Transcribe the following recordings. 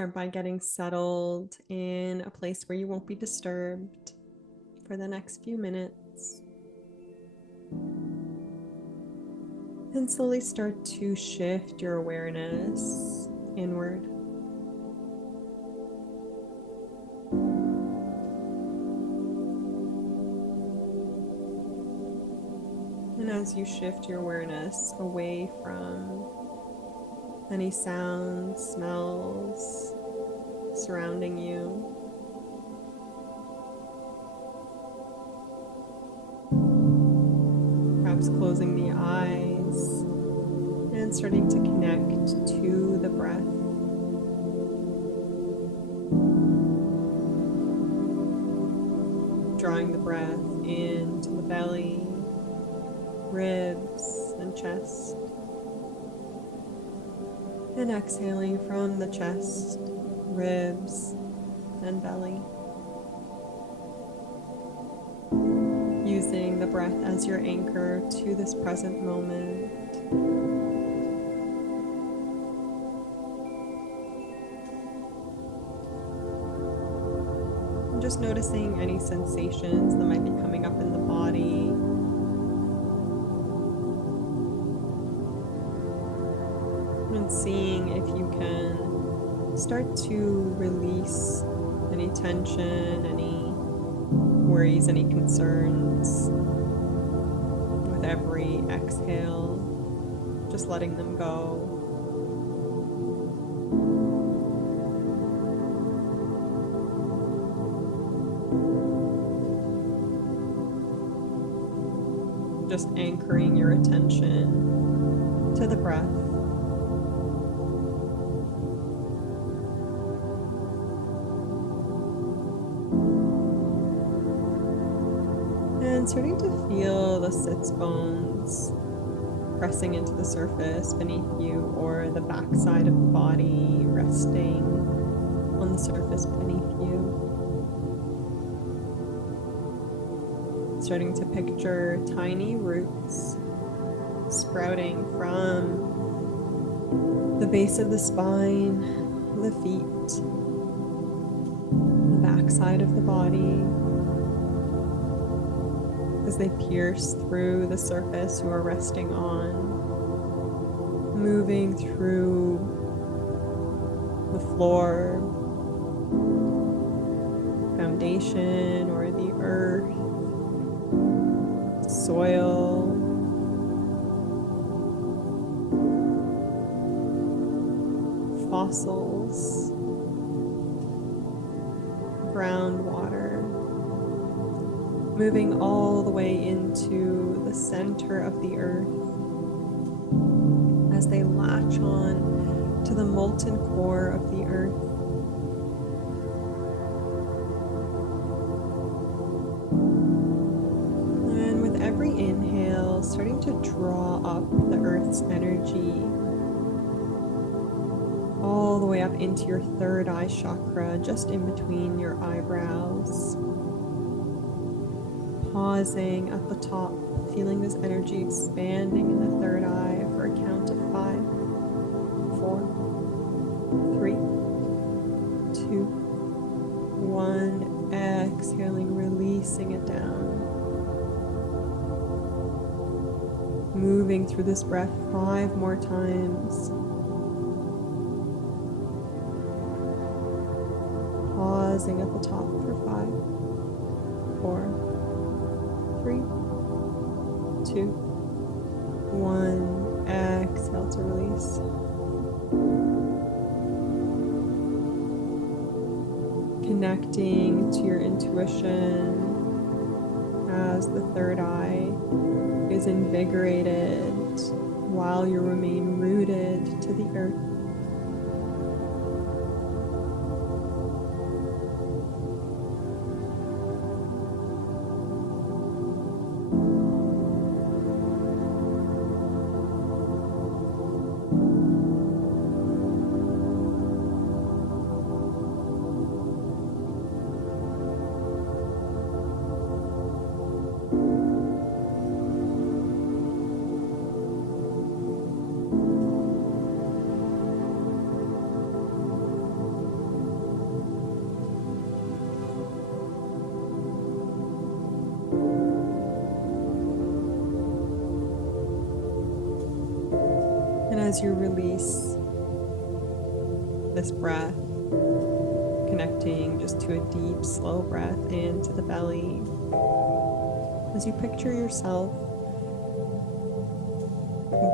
Start by getting settled in a place where you won't be disturbed for the next few minutes. And slowly start to shift your awareness inward. And as you shift your awareness away from any sounds, smells surrounding you, perhaps closing the eyes and starting to connect to the breath. Drawing the breath into the belly, ribs, and chest. And exhaling from the chest, ribs, and belly. Using the breath as your anchor to this present moment. And just noticing any sensations that might be coming up in the body. And seeing if you can start to release any tension, any worries, any concerns with every exhale, just letting them go. Just anchoring your attention to the breath. And starting to feel the sits bones pressing into the surface beneath you, or the back side of the body resting on the surface beneath you. Starting to picture tiny roots sprouting from the base of the spine, the feet, the back side of the body, as they pierce through the surface you are resting on, moving through the floor, foundation, or the earth, soil, fossils, groundwater, moving all the way into the center of the earth as they latch on to the molten core of the earth. And with every inhale, starting to draw up the earth's energy all the way up into your third eye chakra, just in between your eyebrows. Pausing at the top, feeling this energy expanding in the third eye for a count of 5, 4, 3, 2, 1. Exhaling, releasing it down. Moving through this breath 5 more times. Pausing at the top for 5, 4, 3, 2, 1. Exhale to release. Connecting to your intuition as the third eye is invigorated while you remain rooted to the earth. As you release this breath, connecting just to a deep, slow breath into the belly, as you picture yourself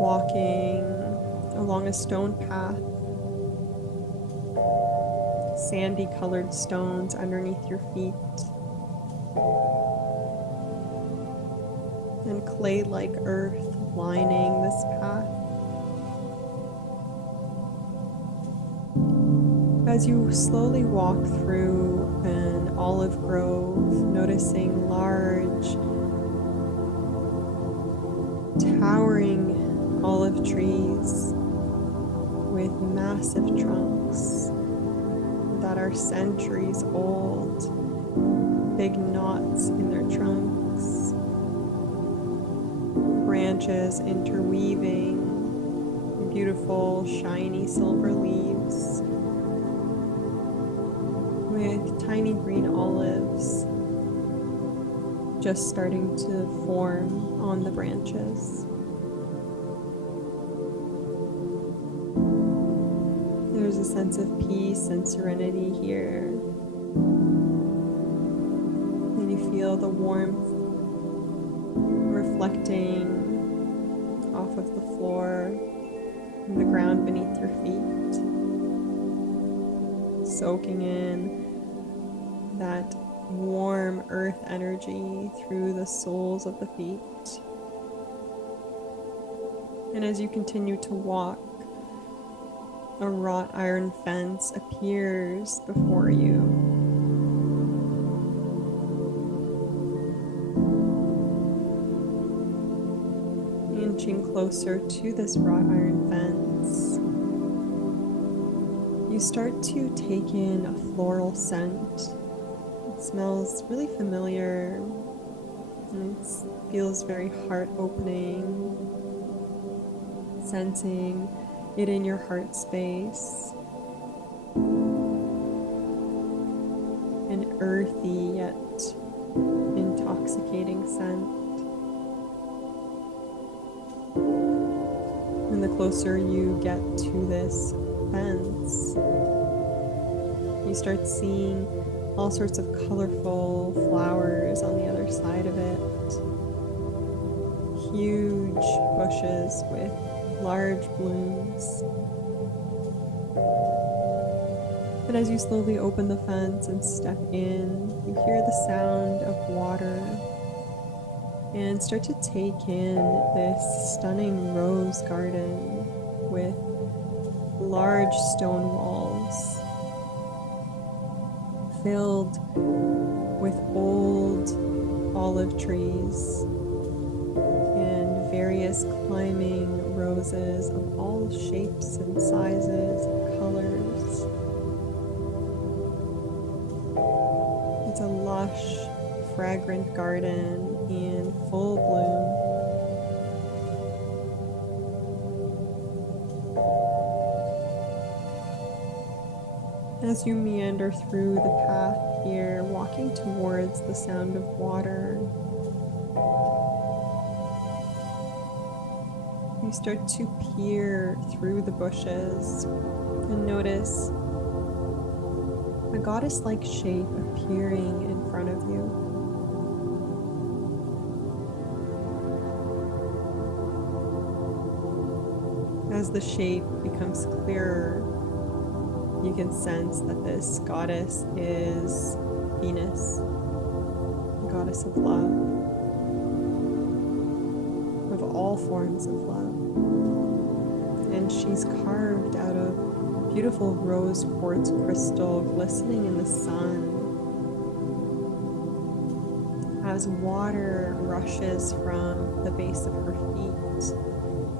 walking along a stone path, sandy colored stones underneath your feet, and clay-like earth lining this path. As you slowly walk through an olive grove, noticing large, towering olive trees with massive trunks that are centuries old, big knots in their trunks, branches interweaving, beautiful shiny silver leaves with tiny green olives just starting to form on the branches. There's a sense of peace and serenity here, and you feel the warmth reflecting off of the floor and the ground beneath your feet, soaking in that warm earth energy through the soles of the feet. And as you continue to walk, a wrought iron fence appears before you. Inching closer to this wrought iron fence, you start to take in a floral scent. It smells really familiar, and it feels very heart-opening, sensing it in your heart space. An earthy yet intoxicating scent. And the closer you get to this fence, you start seeing all sorts of colorful flowers on the other side of it. Huge bushes with large blooms. But as you slowly open the fence and step in, you hear the sound of water and start to take in this stunning rose garden with large stone walls filled with old olive trees and various climbing roses of all shapes and sizes and colors. It's a lush, fragrant garden in full bloom. As you meander through the path here, walking towards the sound of water, you start to peer through the bushes and notice a goddess-like shape appearing in front of you. As the shape becomes clearer, you can sense that this goddess is Venus, the goddess of love, of all forms of love. And she's carved out of beautiful rose quartz crystal glistening in the sun. As water rushes from the base of her feet,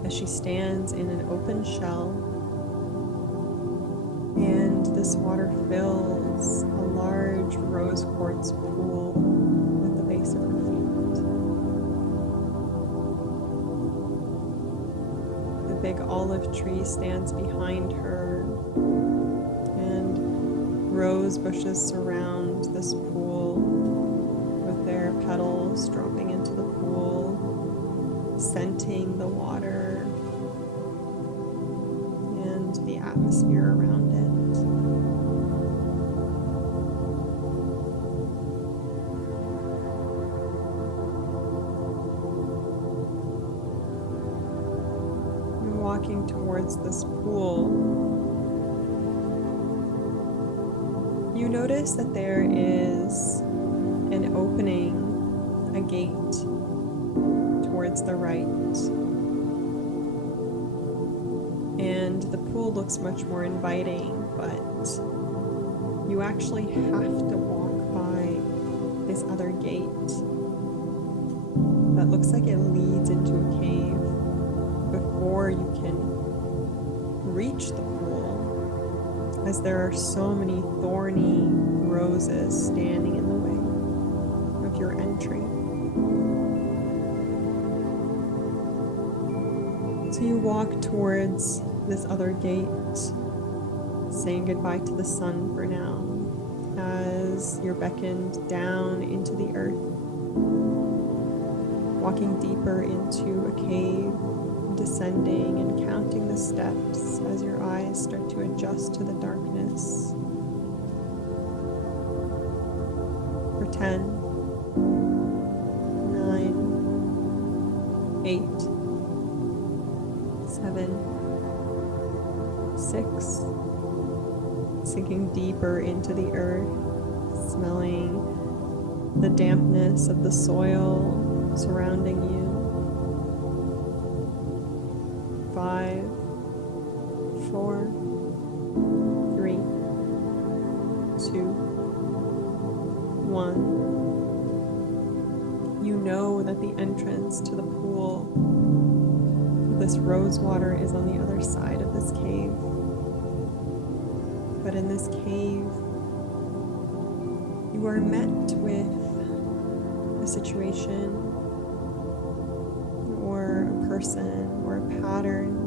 as she stands in an open shell, and this water fills a large rose quartz pool at the base of her feet. The big olive tree stands behind her, and rose bushes surround this pool with their petals dropping into the pool, scenting the water. atmosphere around it. You're walking towards this pool. You notice that there is an opening, a gate towards the right. And the pool looks much more inviting, but you actually have to walk by this other gate that looks like it leads into a cave before you can reach the pool, as there are so many thorny roses standing in the way of your entry. So you walk towards this other gate, saying goodbye to the sun for now, as you're beckoned down into the earth, walking deeper into a cave, descending and counting the steps as your eyes start to adjust to the darkness. For 10, 9, 8, 7, 6, sinking deeper into the earth, smelling the dampness of the soil surrounding you. 5, 4, 3, 2, 1. You know that the entrance to the pool, this rose water, is on the other side of this cave. But in this cave, you are met with a situation or a person or a pattern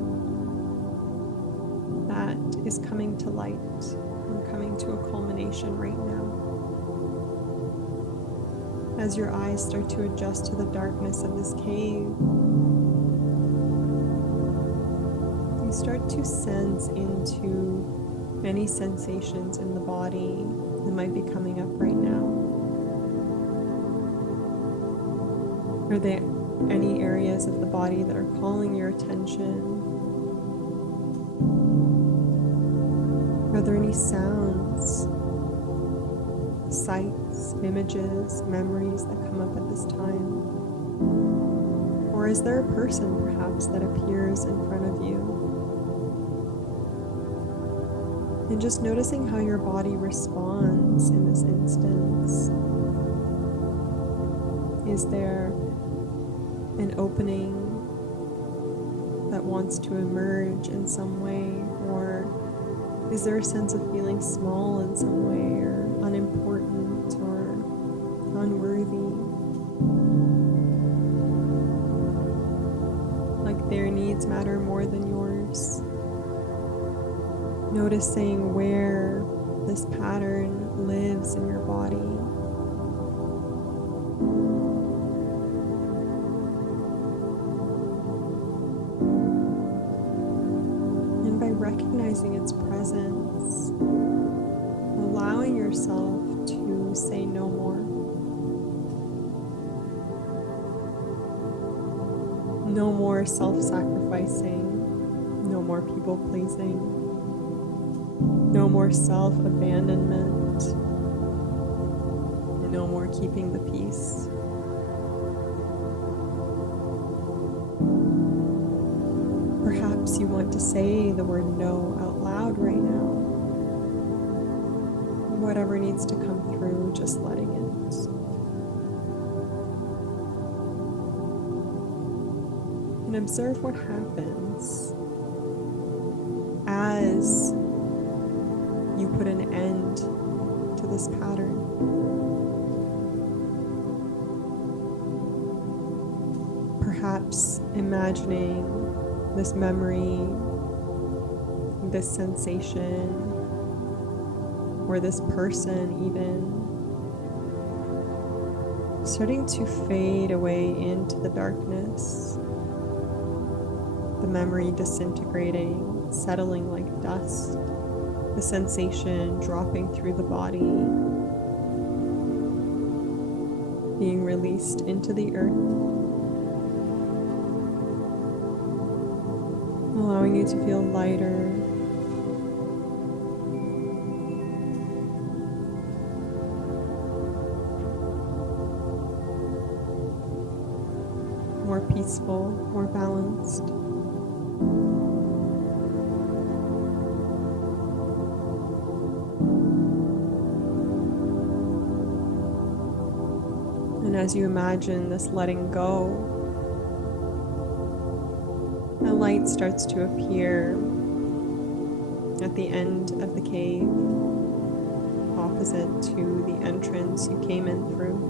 that is coming to light and coming to a culmination right now. As your eyes start to adjust to the darkness of this cave, you start to sense into any sensations in the body that might be coming up right now. Are there any areas of the body that are calling your attention? Are there any sounds, sights, images, memories that come up at this time? Or is there a person perhaps that appears in front of you? And just noticing how your body responds in this instance. Is there an opening that wants to emerge in some way? Or is there a sense of feeling small in some way, or unimportant, or unworthy? Like their needs matter more than yours? Noticing where this pattern lives in your body. And by recognizing its presence, allowing yourself to say no more. No more self-sacrificing, no more people-pleasing. No more self-abandonment, and no more keeping the peace. Perhaps you want to say the word no out loud right now. Whatever needs to come through, just letting it. And observe what happens as you put an end to this pattern. Perhaps imagining this memory, this sensation, or this person even starting to fade away into the darkness, the memory disintegrating, settling like dust, the sensation dropping through the body, being released into the earth, allowing you to feel lighter, more peaceful, more balanced. And as you imagine this letting go, a light starts to appear at the end of the cave, opposite to the entrance you came in through.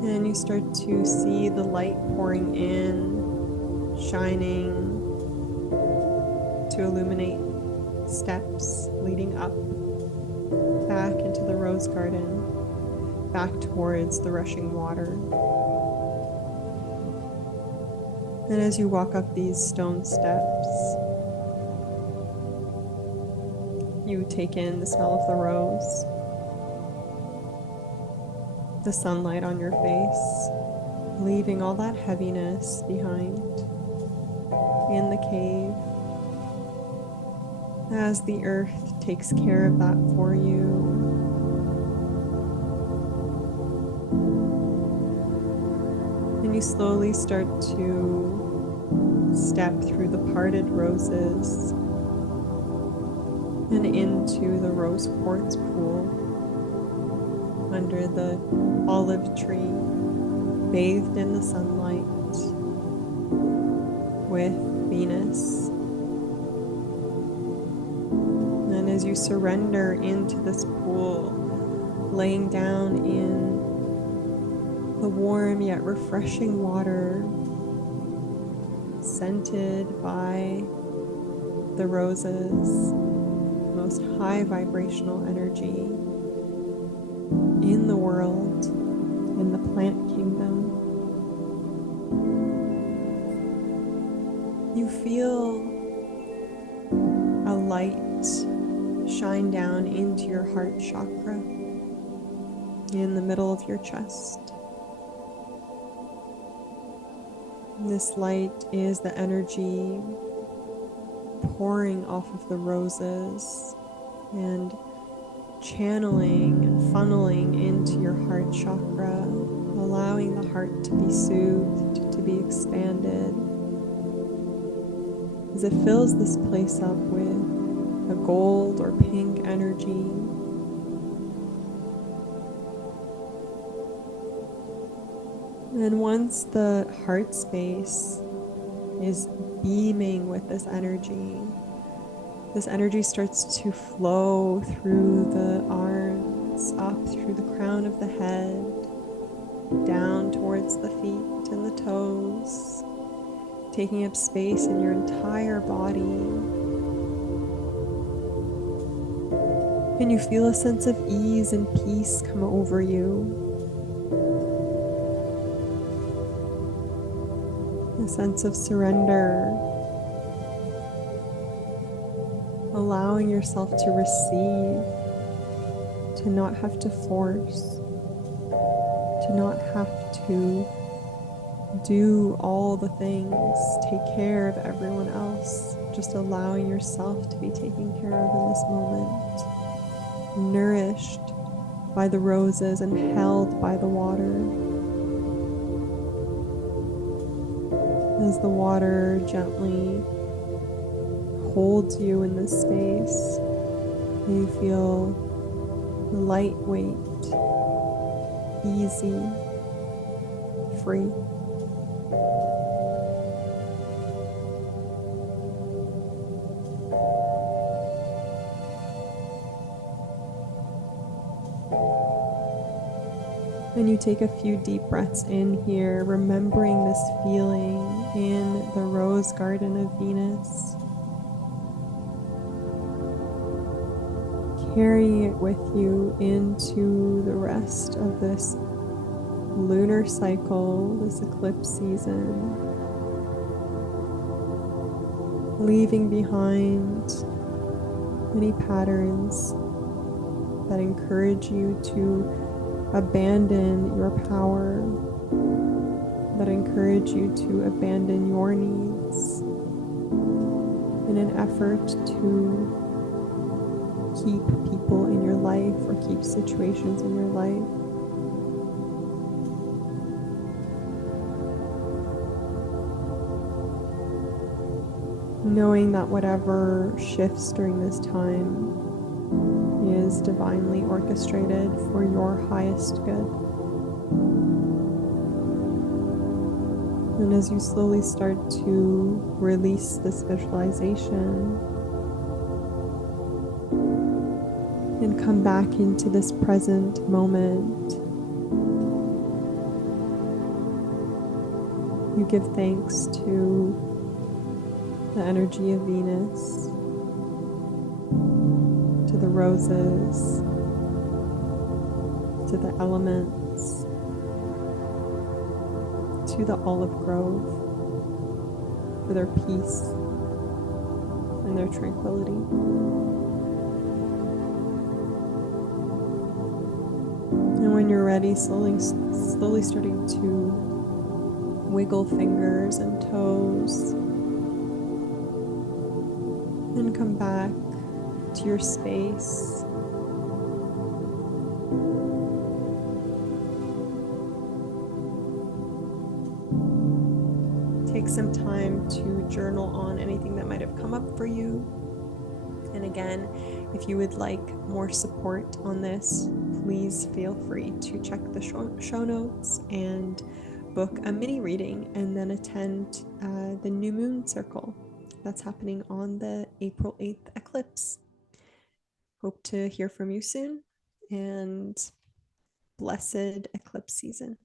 And you start to see the light pouring in, shining to illuminate steps leading up, back into the rose garden, back towards the rushing water. And as you walk up these stone steps, you take in the smell of the rose, the sunlight on your face, leaving all that heaviness behind in the cave, as the earth takes care of that for you. And you slowly start to step through the parted roses and into the rose quartz pool under the olive tree, bathed in the sunlight with Venus. And as you surrender into this pool, laying down in the warm yet refreshing water, scented by the roses, most high vibrational energy in the world, in the plant kingdom, you feel a light shine down into your heart chakra in the middle of your chest. This light is the energy pouring off of the roses and channeling and funneling into your heart chakra, allowing the heart to be soothed, to be expanded, as it fills this place up with a gold or pink energy. And once the heart space is beaming with this energy starts to flow through the arms, up through the crown of the head, down towards the feet and the toes, taking up space in your entire body. And you feel a sense of ease and peace come over you. A sense of surrender, allowing yourself to receive, to not have to force, to not have to do all the things, take care of everyone else, just allowing yourself to be taken care of in this moment, nourished by the roses and held by the water. As the water gently holds you in this space, you feel lightweight, easy, free. And you take a few deep breaths in here, remembering this feeling in the rose garden of Venus. Carrying it with you into the rest of this lunar cycle, this eclipse season. leaving behind any patterns that encourage you to abandon your power, that encourage you to abandon your needs in an effort to keep people in your life or keep situations in your life. Knowing that whatever shifts during this time is divinely orchestrated for your highest good. And as you slowly start to release this visualization and come back into this present moment, you give thanks to the energy of Venus, to the roses, to the elements, to the olive grove for their peace and their tranquility. And when you're ready, slowly starting to wiggle fingers and toes and come back to your space. Take some time to journal on anything that might have come up for you. And again, if you would like more support on this, please feel free to check the show notes and book a mini reading and then attend the new moon circle that's happening on the April 8th eclipse. Hope to hear from you soon, and blessed eclipse season.